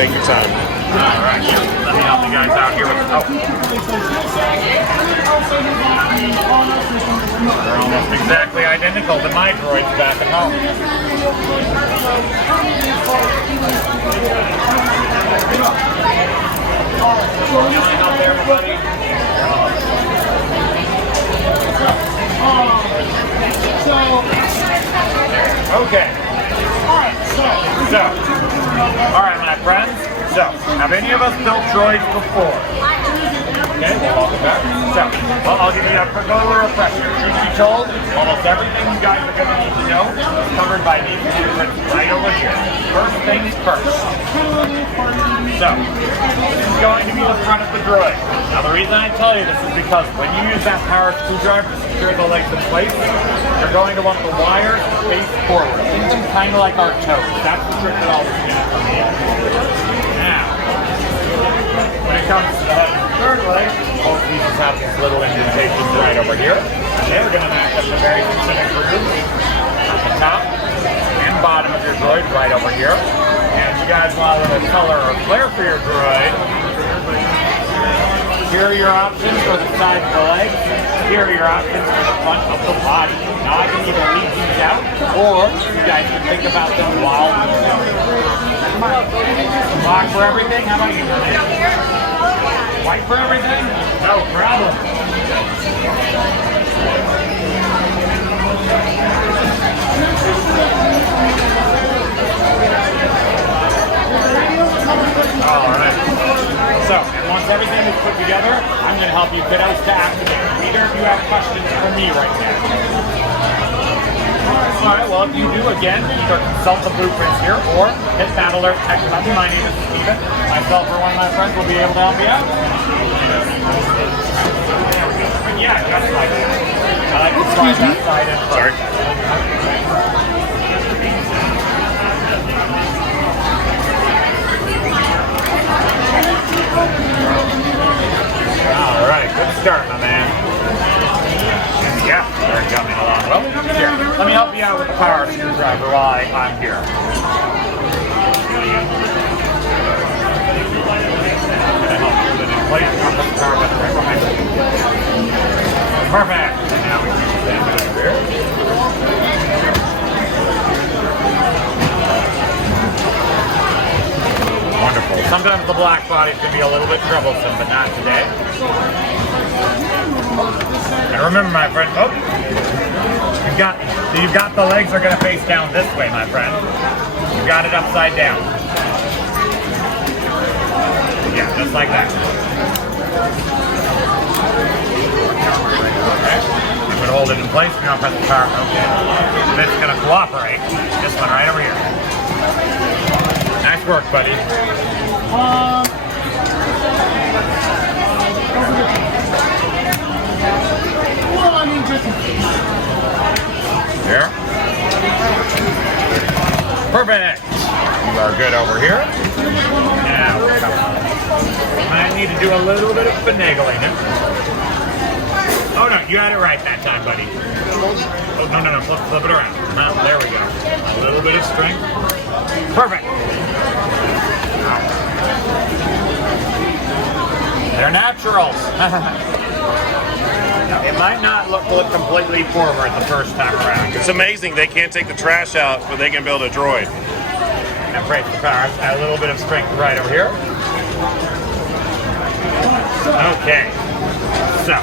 Take your time. All right, let me help you guys out here with They're almost exactly identical to my droids back at home. Out there, everybody. Okay. Alright, my friends. So, have any of us built droids before? Okay, well, welcome back. So, I'll give you a quick little refresher. Truth be told, almost everything you guys are going to need to know is covered by these blueprints right over here. First things first. So, this is going to be the front of the droid. Now, the reason I tell you this is because when you use that power screwdriver to secure the legs in place, you're going to want the wires to face forward. Kind of like our toes. That's the trick that I'll do from the end. Now, when it comes to the head and third leg, both pieces have these little indentations right over here. And they're going to match up the very specific grooves at the top and bottom of your droid right over here. And if you guys want a little color or flair for your droid, here are your options for the side of the legs. Here are your options for the front of the body. Now I can either leave these out, or you guys can think about them while we're doing it. Black for everything? How about you? White for everything? No problem. Alright. So, and once everything is put together, I'm going to help you kiddos to activate. Either of you have questions for me right now? Alright, well if you do, again, either consult the blueprints here or hit that alert text button. My name is Steven. Myself or one of my friends will be able to help you out. Yeah, just like that. I like to slide that side in. Sorry. Alright, good start, my man. Yeah, they're coming along well. Here, let me help you out with the power screwdriver while I'm here. I'm going to help you put it in place. I'll put the power button right behind you. Perfect! And now we can stand it over here. Wonderful. Sometimes the black body can be a little bit troublesome, but not today. And remember, my friend, you've got the legs are going to face down this way, my friend. You've got it upside down. Yeah, just like that. Okay. I'm going to hold it in place. We're going to press the power. Okay. If it's going to cooperate, this one right over here. Nice work, buddy. There. Perfect. You are good over here. Now, I need to do a little bit of finagling. Oh no, you had it right that time, buddy. Oh, no, flip it around. No, there we go. A little bit of strength. Perfect. They're naturals. It might not look completely forward the first time around. It's amazing they can't take the trash out, but they can build a droid. And break the power. Add a little bit of strength right over here. Okay. So,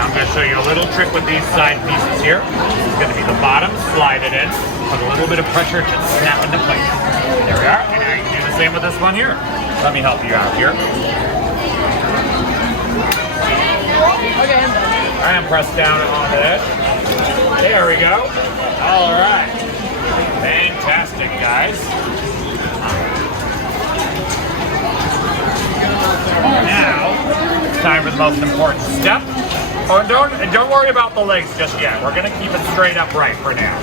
I'm going to show you a little trick with these side pieces here. It's going to be the bottom, slide it in, put a little bit of pressure to snap into place. There we are. And now you can do the same with this one here. Let me help you out here. Okay. I am pressed down on it. There we go. All right. Fantastic, guys. Now, it's time for the most important step. Oh, and don't worry about the legs just yet. We're going to keep it straight upright for now.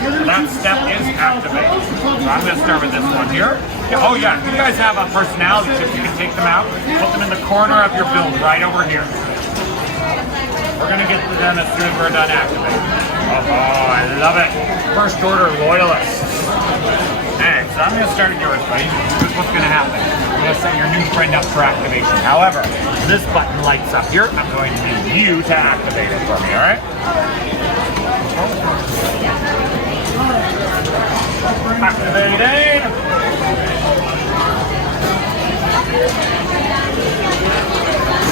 So that step is activate. So I'm going to start with this one here. Oh yeah, if you guys have a personality chip, you can take them out, put them in the corner of your build right over here. We're going to get to them as soon as we're done activating. Oh, I love it. First order loyalists. Hey, so I'm going to start at yours, buddy. Here's what's going to happen. I'm going to set your new friend up for activation. However, this button lights up here. I'm going to need you to activate it for me, all right? Activating!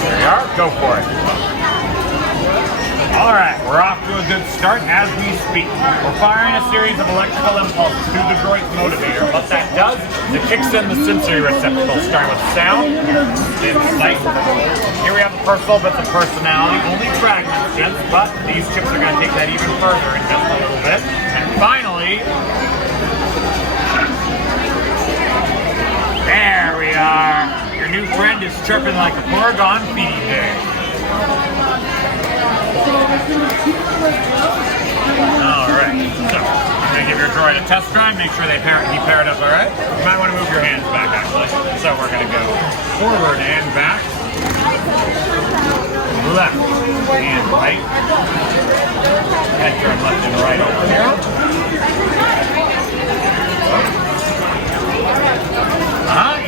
There you are. Go for it. All right, we're off to a good start as we speak. We're firing a series of electrical impulses through the droid's motivator. What that does is it kicks in the sensory receptacles, starting with sound and sight. Here we have the personal bits of personality, only fragments, gents, but these chips are going to take that even further in just a little bit. And finally, there we are. Your new friend is chirping like a porg on feeding day. Alright, so I'm going to give your droid a test drive, make sure he paired up alright. You might want to move your hands back actually. So we're going to go forward and back, left and right, and turn left and right over here.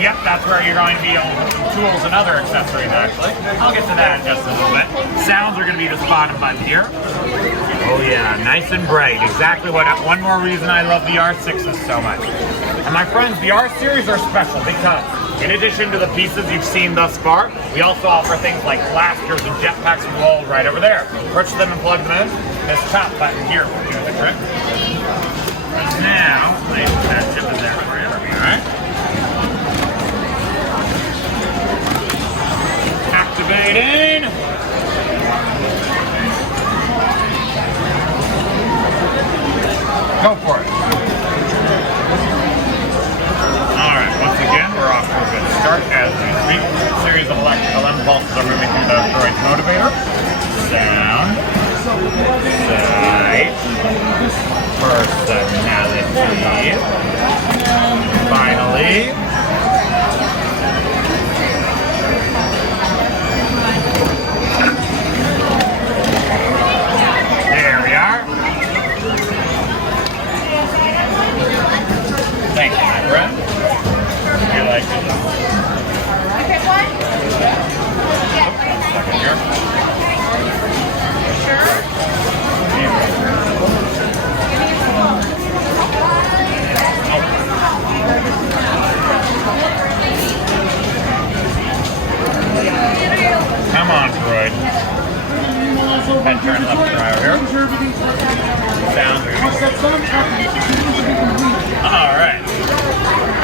Yep, that's where you're going to be on tools and other accessories, actually. I'll get to that in just a little bit. Sounds are going to be this bottom button here. Oh yeah, nice and bright. Exactly what. One more reason I love the R6s so much. And my friends, the R series are special because in addition to the pieces you've seen thus far, we also offer things like blasters and jetpacks from walls right over there. Purchase them and plug them in. This top button here will do the trick. Now, I put that chip in there for you. Alright? Activating. Go for it. Alright, once again, we're off to a good start as we speak. A series of electrical impulses are moving through the droid's motivator. Sound. Sight. Personality. Finally. Thank you, my friend. You like it? Okay, one. Second here. Sure. Come on, droid. Head turn left and right over here. Sound. Alright.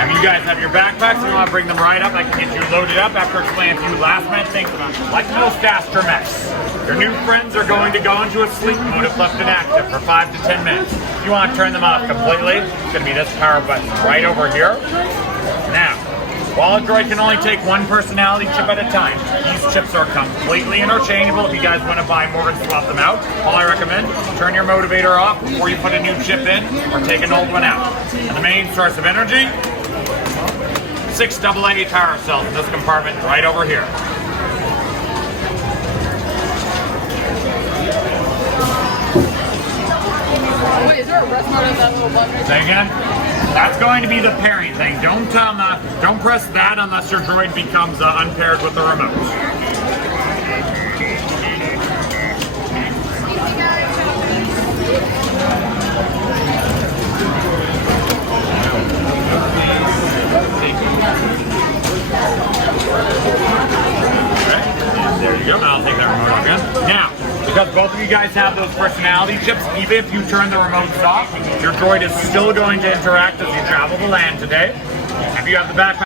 You guys have your backpacks, and you want to bring them right up. I can get you loaded up after explaining a few last minute things about them. Like most Astromechs, your new friends are going to go into a sleep mode if left inactive for 5 to 10 minutes. If you want to turn them off completely, it's going to be this power button right over here. Now, while a droid can only take one personality chip at a time, these chips are completely interchangeable. If you guys want to buy more and swap them out, all I recommend, turn your motivator off before you put a new chip in or take an old one out. And the main source of energy, 6 AA power cells in this compartment right over here. Wait, is there a rest mode in that little button? Say again? That's going to be the pairing thing. Don't press that unless your droid becomes unpaired with the remote. There you go. I'll take that remote again. Now, because both of you guys have those personality chips, even if you turn the remotes off, your droid is still going to interact as you travel the land today. If you have the backpack